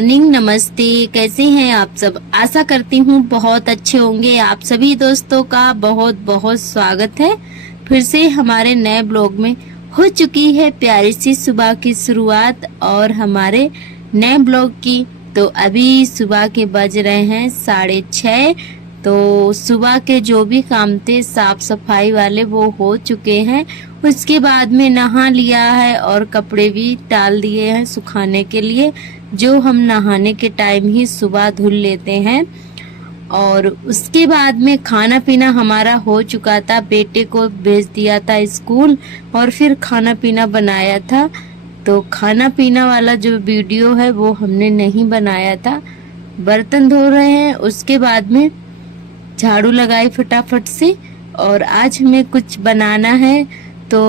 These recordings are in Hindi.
मॉर्निंग, नमस्ते। कैसे हैं आप सब? आशा करती हूँ बहुत अच्छे होंगे। आप सभी दोस्तों का बहुत बहुत स्वागत है फिर से हमारे नए ब्लॉग में। हो चुकी है प्यारी सी सुबह की शुरुआत और हमारे नए ब्लॉग की। तो अभी सुबह के बज रहे हैं 6:30। तो सुबह के जो भी काम थे साफ सफाई वाले वो हो चुके हैं। उसके बाद में नहा लिया है और कपड़े भी डाल दिए हैं सुखाने के लिए, जो हम नहाने के टाइम ही सुबह धुल लेते हैं। और उसके बाद में खाना पीना हमारा हो चुका था। बेटे को भेज दिया था स्कूल और फिर खाना पीना बनाया था। तो खाना पीना वाला जो वीडियो है वो हमने नहीं बनाया था। बर्तन धो रहे हैं, उसके बाद में झाड़ू लगाई फटाफट से। और आज हमें कुछ बनाना है तो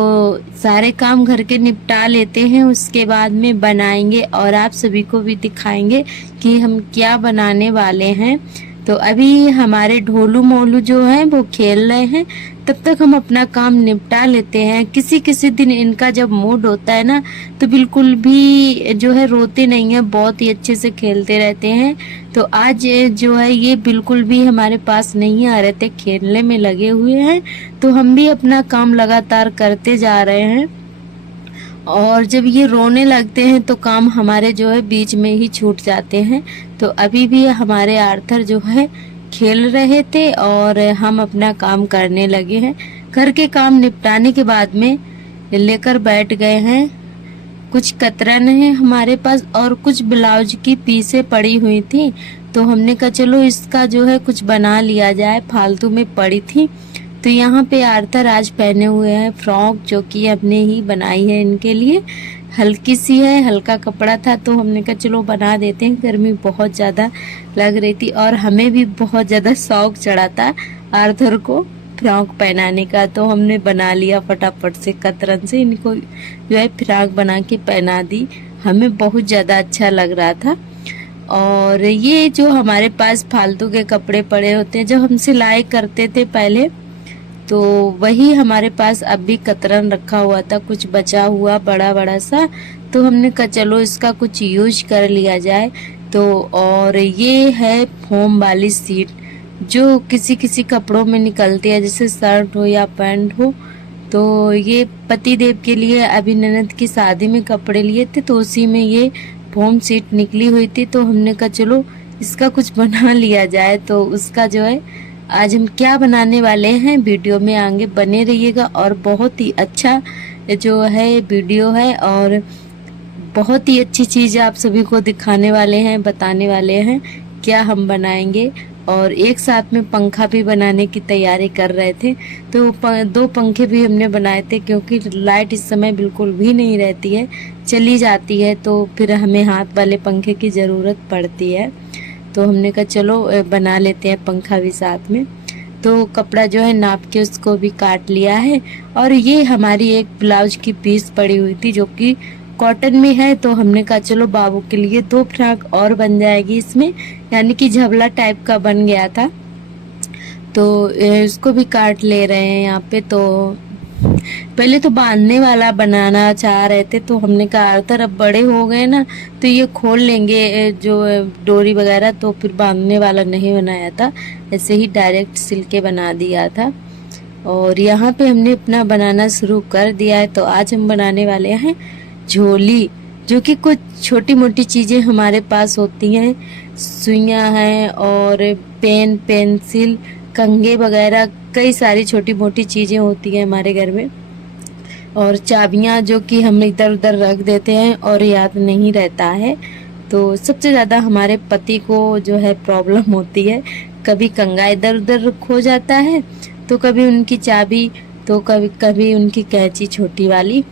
सारे काम घर के निपटा लेते हैं, उसके बाद में बनाएंगे और आप सभी को भी दिखाएंगे कि हम क्या बनाने वाले हैं। तो अभी हमारे ढोलू मोलू जो है वो खेल रहे हैं, तब तक हम अपना काम निपटा लेते हैं। किसी किसी दिन इनका जब मूड होता है ना तो बिल्कुल भी जो है रोते नहीं है, बहुत ही अच्छे से खेलते रहते हैं। तो आज जो है ये बिल्कुल भी हमारे पास नहीं आ रहे थे, खेलने में लगे हुए हैं। तो हम भी अपना काम लगातार करते जा रहे हैं और जब ये रोने लगते हैं तो काम हमारे जो है बीच में ही छूट जाते हैं। तो अभी भी हमारे आर्थर जो है खेल रहे थे और हम अपना काम करने लगे हैं। घर के काम निपटाने के बाद में लेकर बैठ गए हैं। कुछ कतरन है हमारे पास और कुछ ब्लाउज की पीसें पड़ी हुई थी, तो हमने कहा चलो इसका जो है कुछ बना लिया जाए, फालतू में पड़ी थी। तो यहाँ पे आर्थर आज पहने हुए हैं फ्रॉक, जो कि हमने ही बनाई है इनके लिए। हल्की सी है, हल्का कपड़ा था तो हमने कहा चलो बना देते हैं। गर्मी बहुत ज़्यादा लग रही थी और हमें भी बहुत ज़्यादा शौक चढ़ा था आर्थर को फ्रॉक पहनाने का। तो हमने बना लिया फटाफट से, कतरन से इनको जो है फ्रॉक बना के पहना दी। हमें बहुत ज़्यादा अच्छा लग रहा था। और ये जो हमारे पास फालतू के कपड़े पड़े होते हैं, जब हम सिलाई करते थे पहले, तो वही हमारे पास अब भी कतरन रखा हुआ था, कुछ बचा हुआ बड़ा बड़ा सा। तो हमने कहा चलो इसका कुछ यूज कर लिया जाए। तो और ये है फोम वाली सीट जो किसी किसी कपड़ों में निकलती है, जैसे शर्ट हो या पैंट हो। तो ये पति देव के लिए अभी ननद की शादी में कपड़े लिए थे, तो उसी में ये फोम सीट निकली हुई थी। तो हमने कहा चलो इसका कुछ बना लिया जाए। तो उसका जो है आज हम क्या बनाने वाले हैं वीडियो में आगे बने रहिएगा। और बहुत ही अच्छा जो है वीडियो है और बहुत ही अच्छी चीज़ आप सभी को दिखाने वाले हैं, बताने वाले हैं क्या हम बनाएंगे। और एक साथ में पंखा भी बनाने की तैयारी कर रहे थे। तो 2 पंखे भी हमने बनाए थे, क्योंकि लाइट इस समय बिल्कुल भी नहीं रहती है, चली जाती है तो फिर हमें हाथ वाले पंखे की ज़रूरत पड़ती है। तो हमने कहा चलो बना लेते हैं पंखा भी साथ में। तो कपड़ा जो है नाप के उसको भी काट लिया है। और ये हमारी एक ब्लाउज की पीस पड़ी हुई थी जो कि कॉटन में है, तो हमने कहा चलो बाबू के लिए 2 फ्रॉक और बन जाएगी इसमें, यानी कि झबला टाइप का बन गया था। तो इसको भी काट ले रहे हैं यहाँ पे। तो पहले तो बांधने वाला बनाना चाह रहे थे, तो हमने कहा आर्थर अब बड़े हो गए ना तो ये खोल लेंगे जो डोरी वगैरह, तो फिर बांधने वाला नहीं बनाया था, ऐसे ही डायरेक्ट सिल के बना दिया था। और यहाँ पे हमने अपना बनाना शुरू कर दिया है। तो आज हम बनाने वाले हैं झोली, जो कि कुछ छोटी मोटी चीज़ें हमारे पास होती हैं, सुइयाँ हैं और पेन, पेंसिल, कंघे वगैरह, कई सारी छोटी मोटी चीज़ें होती हैं हमारे घर में। और चाबियाँ जो कि हम इधर उधर रख देते हैं और याद नहीं रहता है। तो सबसे ज़्यादा हमारे पति को जो है प्रॉब्लम होती है, कभी कंघा इधर उधर खो जाता है, तो कभी उनकी चाबी, तो कभी कभी उनकी कैंची छोटी वाली,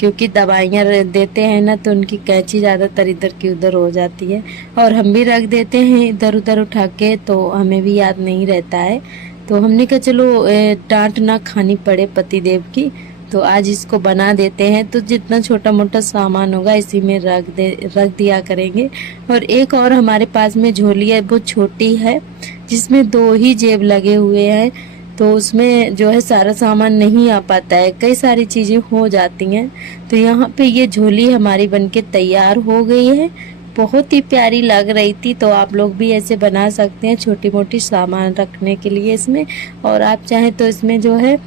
क्योंकि दवाइयाँ देते हैं ना तो उनकी कैंची ज़्यादातर इधर की उधर हो जाती है। और हम भी रख देते हैं इधर उधर उठा के, तो हमें भी याद नहीं रहता है। तो हमने कहा चलो डांट ना खानी पड़े पति देव की, तो आज इसको बना देते हैं। तो जितना छोटा मोटा सामान होगा इसी में रख दिया करेंगे। और एक और हमारे पास में झोली है, वो छोटी है जिसमें 2 ही जेब लगे हुए हैं, तो उसमें जो है सारा सामान नहीं आ पाता है, कई सारी चीज़ें हो जाती हैं। तो यहाँ पे ये झोली हमारी बनके तैयार हो गई है। बहुत ही प्यारी लग रही थी। तो आप लोग भी ऐसे बना सकते हैं छोटी मोटी सामान रखने के लिए इसमें। और आप चाहें तो इसमें जो है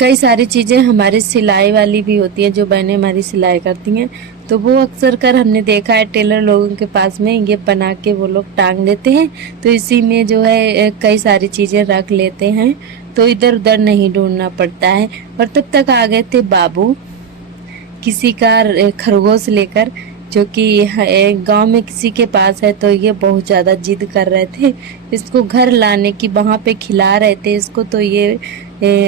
कई सारी चीज़ें हमारी सिलाई वाली भी होती है, जो बहनें हमारी सिलाई करती हैं, तो वो अक्सर कर हमने देखा है टेलर लोगों के पास में ये बना के वो लोग टांग देते हैं। तो इसी में जो है कई सारी चीज़ें रख लेते हैं, तो इधर उधर नहीं ढूंढना पड़ता है। और तब तक आ गए थे बाबू किसी का खरगोश लेकर, जो कि गांव में किसी के पास है। तो ये बहुत ज़्यादा जिद कर रहे थे इसको घर लाने की, वहाँ पे खिला रहे थे इसको। तो ये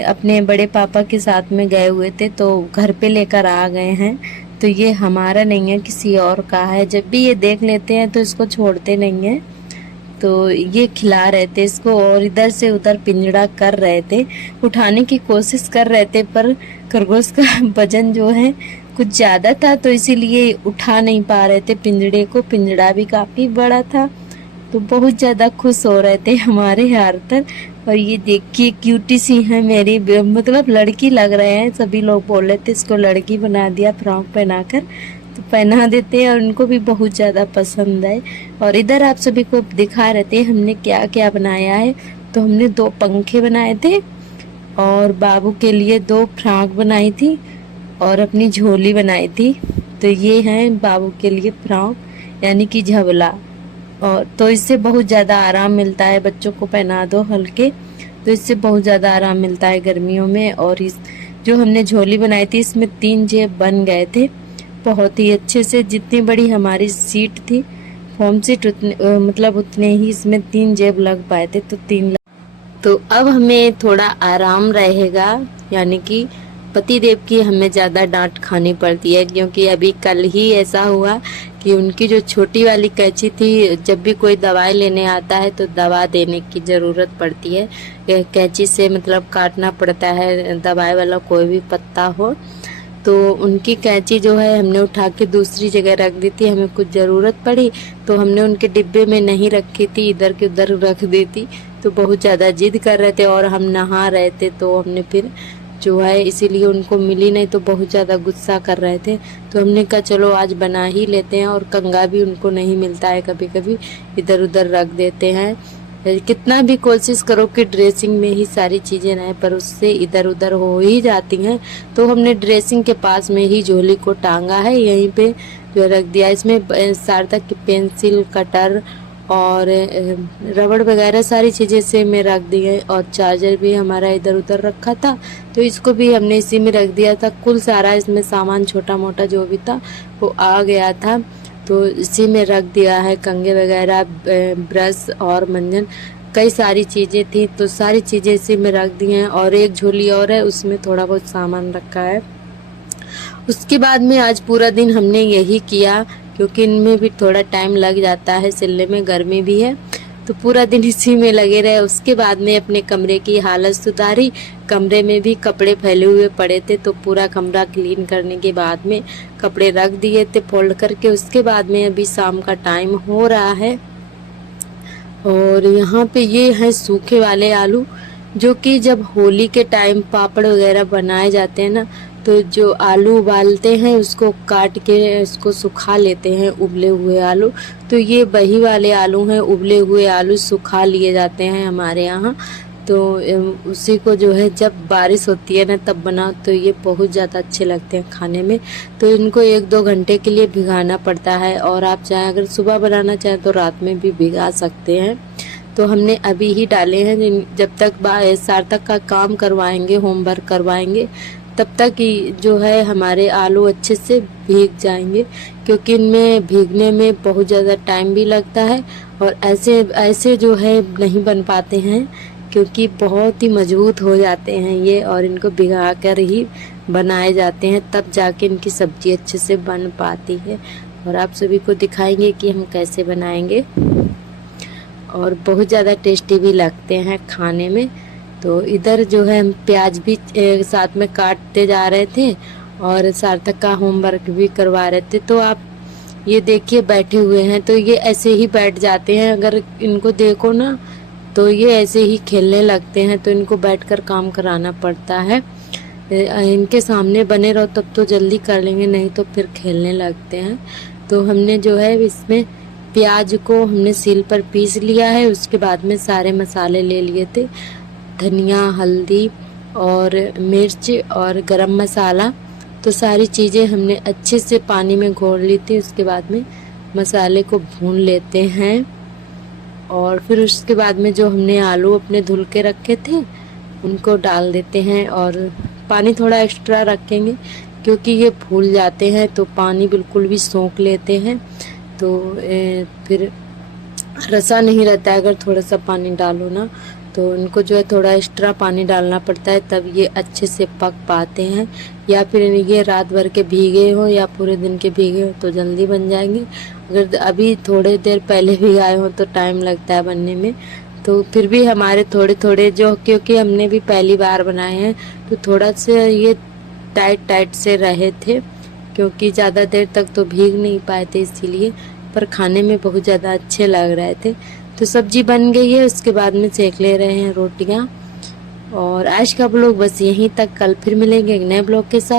अपने बड़े पापा के साथ में गए हुए थे, तो घर पे लेकर आ गए हैं। तो ये हमारा नहीं है, किसी और का है। जब भी ये देख लेते हैं तो इसको छोड़ते नहीं है। तो ये खिला रहे थे इसको और इधर से उधर पिंजड़ा कर रहे थे, उठाने की कोशिश कर रहे थे, पर खरगोश का वजन जो है कुछ ज़्यादा था, तो इसीलिए उठा नहीं पा रहे थे पिंजड़े को। पिंजड़ा भी काफ़ी बड़ा था। तो बहुत ज़्यादा खुश हो रहे थे हमारे यारतर। और ये देखिए क्यूटी सी है मेरी, मतलब लड़की लग रहे हैं। सभी लोग बोल रहे थे इसको लड़की बना दिया फ्रॉक पहनाकर, तो पहना देते हैं और उनको भी बहुत ज़्यादा पसंद है। और इधर आप सभी को दिखा रहे थे हमने क्या क्या बनाया है। तो हमने 2 पंखे बनाए थे और बाबू के लिए 2 फ्रॉक बनाई थी और अपनी झोली बनाई थी। तो ये है बाबू के लिए फ्रॉक, यानी कि झबला। और तो इससे बहुत ज़्यादा आराम मिलता है, बच्चों को पहना दो हल्के, तो इससे बहुत ज़्यादा आराम मिलता है गर्मियों में। और इस जो हमने झोली बनाई थी इसमें 3 जेब बन गए थे बहुत ही अच्छे से। जितनी बड़ी हमारी सीट थी, फॉर्म सीट, मतलब उतने ही इसमें 3 जेब लग पाए थे, तो 3 तो अब हमें थोड़ा आराम रहेगा, यानी कि पतिदेव की हमें ज़्यादा डांट खानी पड़ती है, क्योंकि अभी कल ही ऐसा हुआ कि उनकी जो छोटी वाली कैंची थी, जब भी कोई दवाई लेने आता है तो दवा देने की ज़रूरत पड़ती है, कैंची से मतलब काटना पड़ता है दवाई वाला कोई भी पत्ता हो। तो उनकी कैंची जो है हमने उठा के दूसरी जगह रख दी थी, हमें कुछ ज़रूरत पड़ी तो हमने उनके डिब्बे में नहीं रखी थी, इधर के उधर रख दी थी। तो बहुत ज़्यादा जिद कर रहे थे और हम नहा रहे थे, तो हमने फिर जो है इसीलिए उनको मिली नहीं, तो बहुत ज़्यादा गुस्सा कर रहे थे। तो हमने कहा चलो आज बना ही लेते हैं। और कंगा भी उनको नहीं मिलता है, कभी कभी इधर उधर रख देते हैं। कितना भी कोशिश करो कि ड्रेसिंग में ही सारी चीज़ें रहें, पर उससे इधर उधर हो ही जाती हैं। तो हमने ड्रेसिंग के पास में ही झोली को टांगा है, यहीं पे जो रख दिया। इसमें सार्थक की पेंसिल, कटर और रबड़ वगैरह सारी चीज़ें से में रख दी है। और चार्जर भी हमारा इधर उधर रखा था, तो इसको भी हमने इसी में रख दिया था। कुल सारा इसमें सामान छोटा मोटा जो भी था वो आ गया था, तो इसी में रख दिया है। कंघे वगैरह, ब्रश और मंजन, कई सारी चीज़ें थी, तो सारी चीज़ें इसी में रख दी हैं। और एक झोली और है, उसमें थोड़ा बहुत सामान रखा है। उसके बाद में आज पूरा दिन हमने यही किया, क्योंकि इनमें भी थोड़ा टाइम लग जाता है सिलने में, गर्मी भी है, तो पूरा दिन इसी में लगे रहे। उसके बाद में अपने कमरे की हालत सुधारी। कमरे में भी कपड़े फैले हुए पड़े थे, तो पूरा कमरा क्लीन करने के बाद में कपड़े रख दिए थे फोल्ड करके। उसके बाद में अभी शाम का टाइम हो रहा है और यहाँ पे ये हैं सूखे वाले आलू, जो कि जब होली के टाइम पापड़ वगैरह बनाए जाते हैं ना, तो जो आलू उबालते हैं उसको काट के उसको सुखा लेते हैं, उबले हुए आलू। तो ये वही वाले आलू हैं, उबले हुए आलू सुखा लिए जाते हैं हमारे यहाँ। तो उसी को जो है जब बारिश होती है ना तब बनाओ, तो ये बहुत ज़्यादा अच्छे लगते हैं खाने में। तो इनको 1-2 घंटे के लिए भिगाना पड़ता है, और आप चाहें अगर सुबह बनाना चाहें तो रात में भी भिगा सकते हैं। तो हमने अभी ही डाले हैं, जब तक सार्थक का काम करवाएंगे, होमवर्क करवाएंगे, तब तक ही जो है हमारे आलू अच्छे से भीग जाएंगे, क्योंकि इनमें भीगने में बहुत ज़्यादा टाइम भी लगता है। और ऐसे जो है नहीं बन पाते हैं, क्योंकि बहुत ही मजबूत हो जाते हैं ये, और इनको भिगा कर ही बनाए जाते हैं, तब जाके इनकी सब्जी अच्छे से बन पाती है। और आप सभी को दिखाएंगे कि हम कैसे बनाएंगे, और बहुत ज़्यादा टेस्टी भी लगते हैं खाने में। तो इधर जो है हम प्याज भी साथ में काटते जा रहे थे और सार्थक का होमवर्क भी करवा रहे थे। तो आप ये देखिए बैठे हुए हैं, तो ये ऐसे ही बैठ जाते हैं, अगर इनको देखो ना तो ये ऐसे ही खेलने लगते हैं, तो इनको बैठकर काम कराना पड़ता है। इनके सामने बने रहो तब तो जल्दी कर लेंगे, नहीं तो फिर खेलने लगते हैं। तो हमने जो है इसमें प्याज को हमने सील पर पीस लिया है। उसके बाद में सारे मसाले ले लिए थे, धनिया, हल्दी और मिर्च और गरम मसाला। तो सारी चीज़ें हमने अच्छे से पानी में घोल ली थी। उसके बाद में मसाले को भून लेते हैं और फिर उसके बाद में जो हमने आलू अपने धुल के रखे थे उनको डाल देते हैं। और पानी थोड़ा एक्स्ट्रा रखेंगे क्योंकि ये फूल जाते हैं तो पानी बिल्कुल भी सोख लेते हैं, तो फिर रसा नहीं रहता है अगर थोड़ा सा पानी डालो ना, तो इनको जो है थोड़ा एक्स्ट्रा पानी डालना पड़ता है तब ये अच्छे से पक पाते हैं। या फिर ये रात भर के भीगे हो या पूरे दिन के भीगे हो तो जल्दी बन जाएंगे। अगर अभी थोड़े देर पहले भिगाए हो तो टाइम लगता है बनने में। तो फिर भी हमारे थोड़े थोड़े जो, क्योंकि हमने भी पहली बार बनाए हैं तो थोड़ा से ये टाइट से रहे थे, क्योंकि ज़्यादा देर तक तो भीग नहीं पाए थे इसीलिए, पर खाने में बहुत ज़्यादा अच्छे लग रहे थे। तो सब्जी बन गई है, उसके बाद में सेक ले रहे हैं रोटियां। और आज का ब्लॉग बस यहीं तक, कल फिर मिलेंगे एक नए ब्लॉग के साथ।